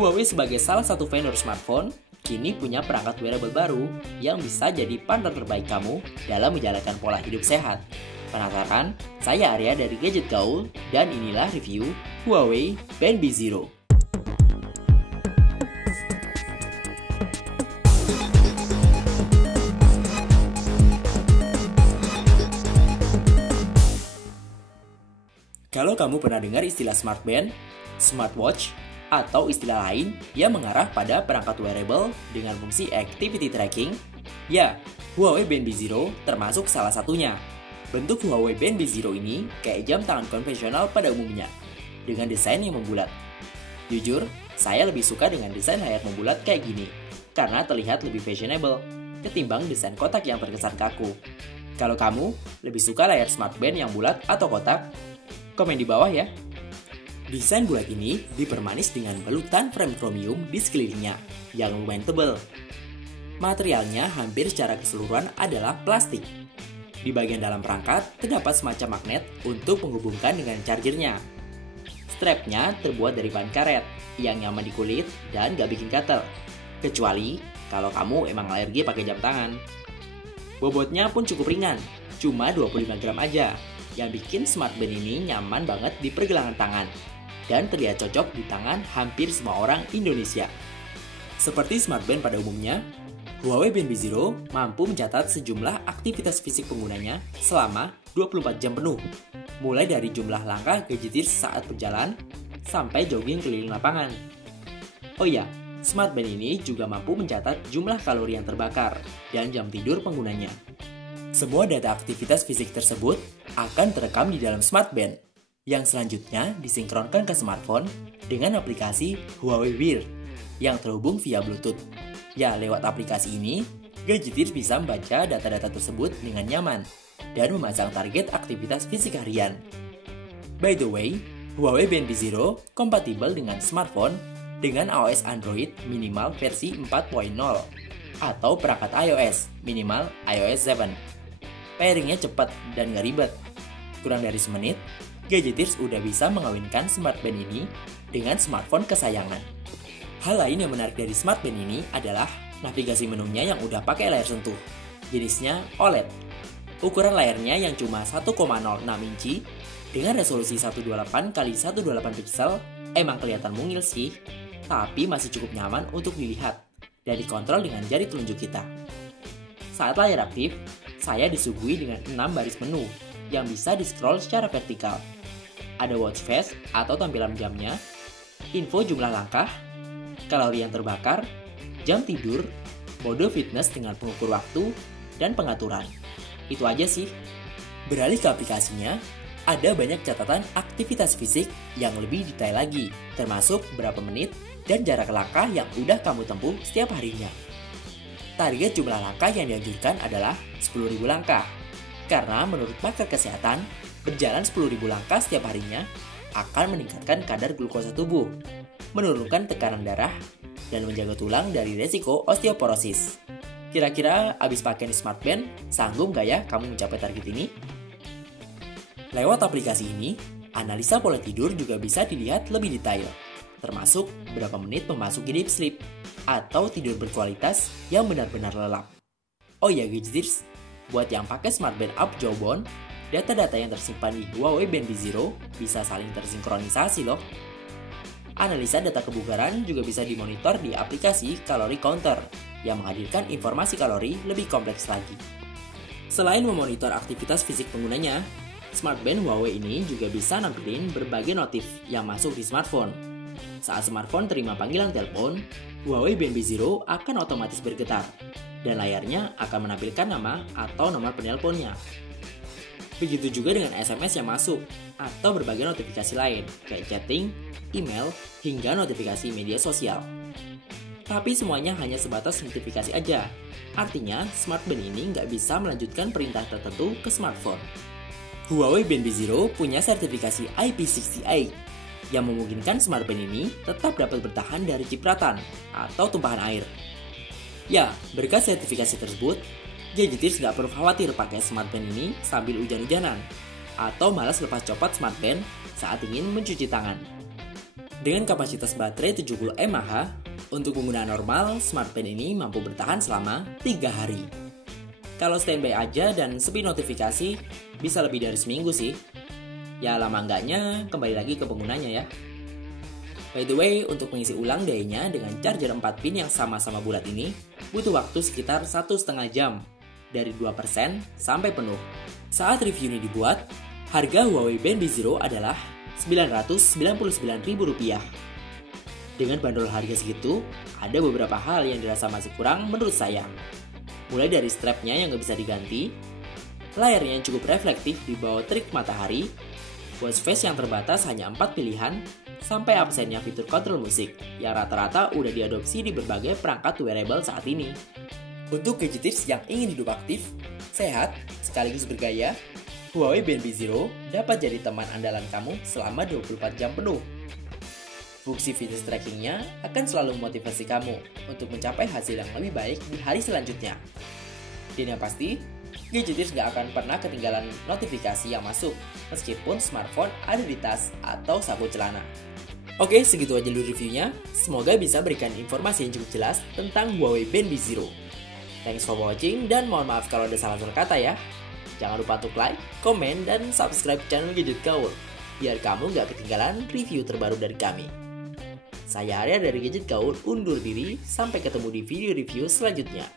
Huawei sebagai salah satu vendor smartphone, kini punya perangkat wearable baru yang bisa jadi partner terbaik kamu dalam menjalankan pola hidup sehat. Penasaran? Saya Arya dari Gadget Gaul, dan inilah review Huawei Band B0. Kalau kamu pernah dengar istilah smartband, smartwatch, atau istilah lain yang mengarah pada perangkat wearable dengan fungsi activity tracking, ya, Huawei Band B0 termasuk salah satunya. Bentuk Huawei Band B0 ini kayak jam tangan konvensional pada umumnya, dengan desain yang membulat. Jujur, saya lebih suka dengan desain layar membulat kayak gini, karena terlihat lebih fashionable ketimbang desain kotak yang terkesan kaku. Kalau kamu lebih suka layar smartband yang bulat atau kotak? Komen di bawah ya. Desain bulat ini dipermanis dengan balutan frame chromium di sekelilingnya yang lumayan tebal. Materialnya hampir secara keseluruhan adalah plastik. Di bagian dalam perangkat terdapat semacam magnet untuk menghubungkan dengan chargernya. Strapnya terbuat dari bahan karet yang nyaman di kulit dan gak bikin gatel. Kecuali kalau kamu emang alergi pakai jam tangan. Bobotnya pun cukup ringan, cuma 25 gram aja, yang bikin smartband ini nyaman banget di pergelangan tangan dan terlihat cocok di tangan hampir semua orang Indonesia. Seperti smartband pada umumnya, Huawei Band B0 mampu mencatat sejumlah aktivitas fisik penggunanya selama 24 jam penuh, mulai dari jumlah langkah gadgetirs saat berjalan sampai jogging keliling lapangan. Oh iya, smartband ini juga mampu mencatat jumlah kalori yang terbakar dan jam tidur penggunanya. Semua data aktivitas fisik tersebut akan terekam di dalam smartband, yang selanjutnya disinkronkan ke smartphone dengan aplikasi Huawei Wear yang terhubung via Bluetooth. Ya, lewat aplikasi ini, gadgetirs bisa membaca data-data tersebut dengan nyaman dan memasang target aktivitas fisik harian. By the way, Huawei Band B0 kompatibel dengan smartphone dengan OS Android minimal versi 4.0 atau perangkat iOS minimal iOS 7. Pairingnya cepat dan gak ribet. Kurang dari semenit, gadgetirs udah bisa mengawinkan smartband ini dengan smartphone kesayangan. Hal lain yang menarik dari smartband ini adalah navigasi menunya yang udah pakai layar sentuh. Jenisnya OLED. Ukuran layarnya yang cuma 1,06 inci dengan resolusi 128x128 pixel emang kelihatan mungil sih, tapi masih cukup nyaman untuk dilihat dan dikontrol dengan jari telunjuk kita. Saat layar aktif, saya disuguhi dengan 6 baris menu yang bisa di-scroll secara vertikal. Ada watch face atau tampilan jamnya, info jumlah langkah, kalori yang terbakar, jam tidur, mode fitness dengan pengukur waktu, dan pengaturan. Itu aja sih. Beralih ke aplikasinya, ada banyak catatan aktivitas fisik yang lebih detail lagi, termasuk berapa menit dan jarak langkah yang udah kamu tempuh setiap harinya. Target jumlah langkah yang dianjurkan adalah 10.000 langkah, karena menurut pakar kesehatan, berjalan 10.000 langkah setiap harinya akan meningkatkan kadar glukosa tubuh, menurunkan tekanan darah, dan menjaga tulang dari resiko osteoporosis. Kira-kira abis pakai smartband, sanggup gak ya kamu mencapai target ini? Lewat aplikasi ini, analisa pola tidur juga bisa dilihat lebih detail, termasuk berapa menit memasuki deep sleep atau tidur berkualitas yang benar-benar lelap. Oh ya gadgetirs, buat yang pakai smartband up Jawbone, data-data yang tersimpan di Huawei Band B0 bisa saling tersinkronisasi loh. Analisa data kebugaran juga bisa dimonitor di aplikasi Calorie Counter yang menghadirkan informasi kalori lebih kompleks lagi. Selain memonitor aktivitas fisik penggunanya, smartband Huawei ini juga bisa nampilin berbagai notif yang masuk di smartphone. Saat smartphone terima panggilan telepon, Huawei Band B0 akan otomatis bergetar, dan layarnya akan menampilkan nama atau nomor penelponnya. Begitu juga dengan SMS yang masuk, atau berbagai notifikasi lain, kayak chatting, email, hingga notifikasi media sosial. Tapi semuanya hanya sebatas notifikasi aja, artinya smartband ini nggak bisa melanjutkan perintah tertentu ke smartphone. Huawei Band B0 punya sertifikasi IP68, yang memungkinkan smartband ini tetap dapat bertahan dari cipratan atau tumpahan air. Ya, berkat sertifikasi tersebut, gadgetirs nggak perlu khawatir pakai smartband ini sambil hujan-hujanan, atau malas lepas copot smartband saat ingin mencuci tangan. Dengan kapasitas baterai 70 mAh, untuk penggunaan normal, SmartBand ini mampu bertahan selama 3 hari. Kalau standby aja dan sepi notifikasi, bisa lebih dari seminggu sih. Ya lama enggaknya, kembali lagi ke penggunanya ya. By the way, untuk mengisi ulang dayanya dengan charger 4 pin yang sama-sama bulat ini, butuh waktu sekitar 1,5 jam, dari 2% sampai penuh. Saat review ini dibuat, harga Huawei Band B0 adalah Rp999.000. Dengan bandrol harga segitu, ada beberapa hal yang dirasa masih kurang menurut saya. Mulai dari strapnya yang nggak bisa diganti, layarnya yang cukup reflektif di bawah terik matahari, watch face yang terbatas hanya 4 pilihan, sampai absennya fitur kontrol musik yang rata-rata udah diadopsi di berbagai perangkat wearable saat ini. Untuk gadgetists yang ingin hidup aktif, sehat, sekaligus bergaya, Huawei Band B0 dapat jadi teman andalan kamu selama 24 jam penuh. Fungsi fitness trackingnya akan selalu memotivasi kamu untuk mencapai hasil yang lebih baik di hari selanjutnya. Dan yang pasti, gadgetists gak akan pernah ketinggalan notifikasi yang masuk, meskipun smartphone ada di tas atau saku celana. Oke, segitu aja dulu reviewnya. Semoga bisa berikan informasi yang cukup jelas tentang Huawei Band B0. Thanks for watching, dan mohon maaf kalau ada salah-salah kata ya. Jangan lupa untuk like, komen, dan subscribe channel Gadget Gaul, biar kamu gak ketinggalan review terbaru dari kami. Saya Arya dari Gadget Gaul undur diri, sampai ketemu di video review selanjutnya.